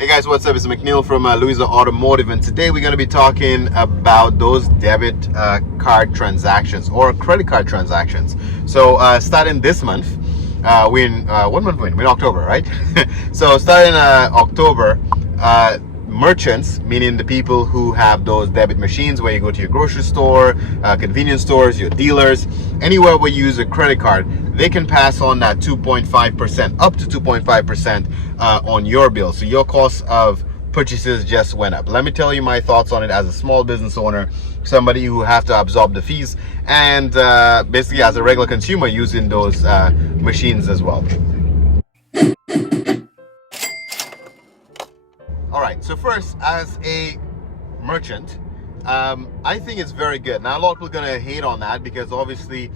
Hey guys, what's up? It's McNeil from Louisa Automotive, and today we're going to be talking about those debit card transactions or credit card transactions. So starting this month, we're in what month? We're in October, right? So starting October, merchants, meaning the people who have those debit machines where you go to your grocery store, convenience stores, your dealers, anywhere where you use a credit card, they can pass on that 2.5%, up to 2.5% on your bill. So your cost of purchases just went up. Let me tell you my thoughts on it as a small business owner, somebody who have to absorb the fees, and basically as a regular consumer using those machines as well. All right, so first, as a merchant, I think it's very good. Now, a lot of people are going to hate on that because obviously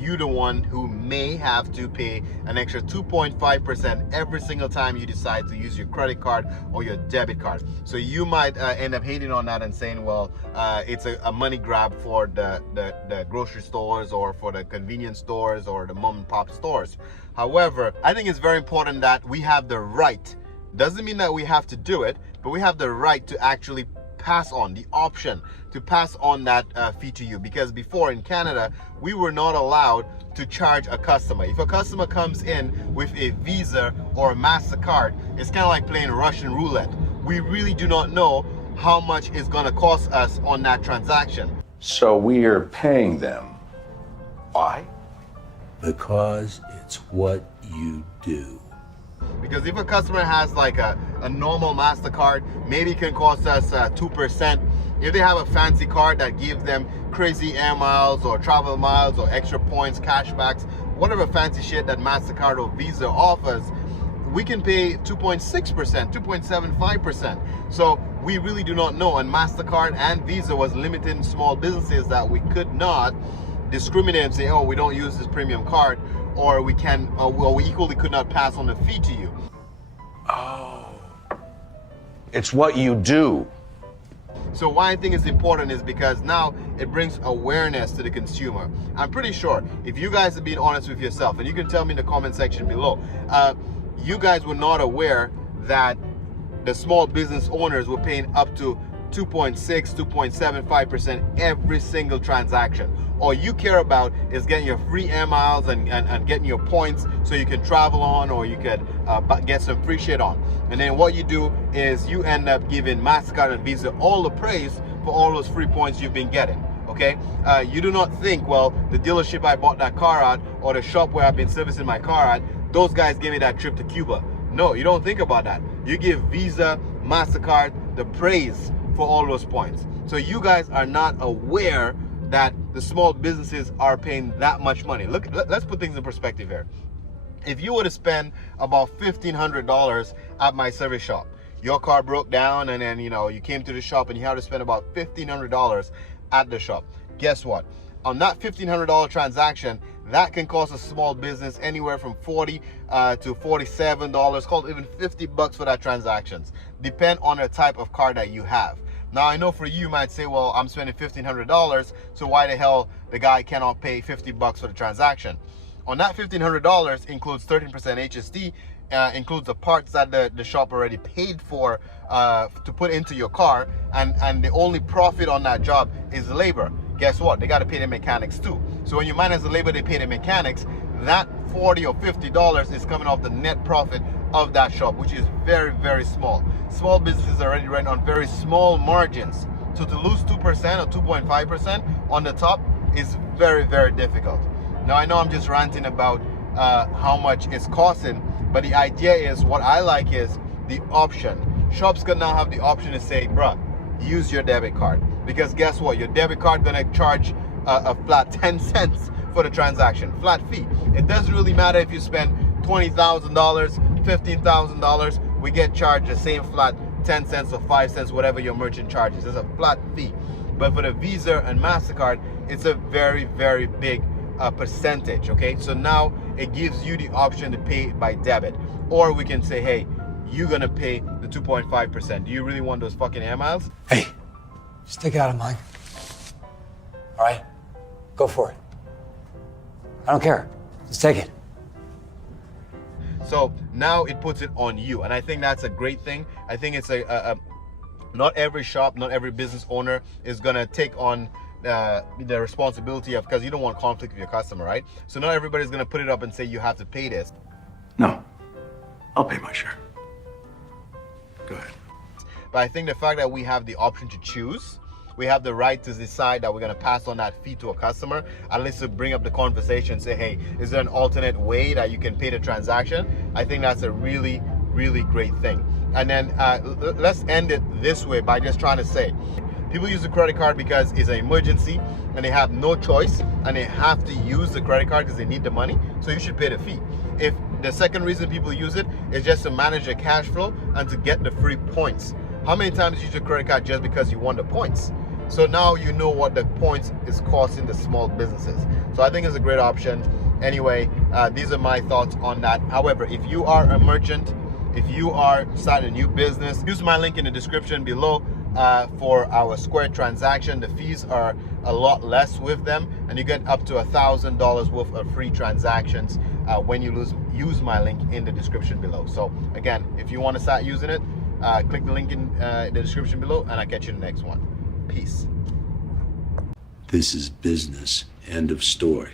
you're the one who may have to pay an extra 2.5% every single time you decide to use your credit card or your debit card. So you might end up hating on that and saying, well, it's a money grab for the grocery stores or for the convenience stores or the mom and pop stores. However, I think it's very important that we have the right. Doesn't mean that we have to do it, but we have the right to actually pass on, the option to pass on that fee to you. Because before in Canada, we were not allowed to charge a customer. If a customer comes in with a Visa or a MasterCard, it's kind of like playing Russian roulette. We really do not know how much it's going to cost us on that transaction. So we are paying them. Why? Because it's what you do. Because if a customer has like a normal MasterCard, maybe it can cost us 2%. If they have a fancy card that gives them crazy air miles or travel miles or extra points, cashbacks, whatever fancy shit that MasterCard or Visa offers, we can pay 2.6%, 2.75%. So we really do not know. And MasterCard and Visa was limiting small businesses that we could not discriminate and say, oh, we don't use this premium card, or we can, well, we equally could not pass on the fee to you. Oh. It's what you do. So why I think it's important is because now it brings awareness to the consumer. I'm pretty sure if you guys are being honest with yourself, and you can tell me in the comment section below, you guys were not aware that the small business owners were paying up to 2.6, 2.75% every single transaction. All you care about is getting your free air miles and getting your points so you can travel on, or you could get some free shit on. And then what you do is you end up giving MasterCard and Visa all the praise for all those free points you've been getting. Okay, you do not think, well, the dealership I bought that car at or the shop where I've been servicing my car at, those guys gave me that trip to Cuba. No, you don't think about that. You give Visa, MasterCard the praise for all those points. So you guys are not aware that the small businesses are paying that much money. Look, let's put things in perspective here. If you were to spend about $1,500 at my service shop, your car broke down and then you came to the shop and you had to spend about $1,500 at the shop. Guess what? On that $1,500 transaction, that can cost a small business anywhere from $40 to $47, call it even $50 for that transactions. Depend on the type of car that you have. Now, I know for you might say, well, I'm spending $1,500, so why the hell the guy cannot pay $50 for the transaction? On that $1,500 includes 13% HST, includes the parts that the shop already paid for to put into your car, and the only profit on that job is labor. Guess what? They got to pay the mechanics too. So when you minus the labor, they pay the mechanics. That $40 or $50 is coming off the net profit of that shop, which is very, very small. Small businesses are already running on very small margins. So to lose 2% or 2.5% on the top is very, very difficult. Now, I know I'm just ranting about how much it's costing, but the idea is, what I like is the option. Shops can now have the option to say, bruh, use your debit card. Because guess what? Your debit card gonna charge a flat 10 cents for the transaction, flat fee. It doesn't really matter if you spend $20,000, $15,000, we get charged the same flat 10 cents or 5 cents, whatever your merchant charges. It's a flat fee. But for the Visa and MasterCard, it's a very, very big percentage, okay? So now it gives you the option to pay by debit. Or we can say, hey, you're gonna pay the 2.5%. Do you really want those fucking air miles? Hey, stick out of mine. All right? Go for it. I don't care. Just take it. So now it puts it on you, and I think that's a great thing. I think it's not every shop, not every business owner is gonna take on the responsibility of, because you don't want conflict with your customer, right? So not everybody's gonna put it up and say you have to pay this. No, I'll pay my share. Go ahead. But I think the fact that we have the option to choose, we have the right to decide that we're going to pass on that fee to a customer, at least to bring up the conversation, say, hey, is there an alternate way that you can pay the transaction? I think that's a really, really great thing. And then let's end it this way by just trying to say, people use the credit card because it's an emergency and they have no choice and they have to use the credit card because they need the money. So you should pay the fee. If the second reason people use it is just to manage their cash flow and to get the free points. How many times you use your credit card just because you want the points? So now you know what the points is costing the small businesses. So I think it's a great option. Anyway, these are my thoughts on that. However, if you are a merchant, if you are starting a new business, use my link in the description below for our Square transaction. The fees are a lot less with them, and you get up to $1,000 worth of free transactions when you use my link in the description below. So again, if you want to start using it, click the link in the description below, and I'll catch you in the next one. Peace. This is business. End of story.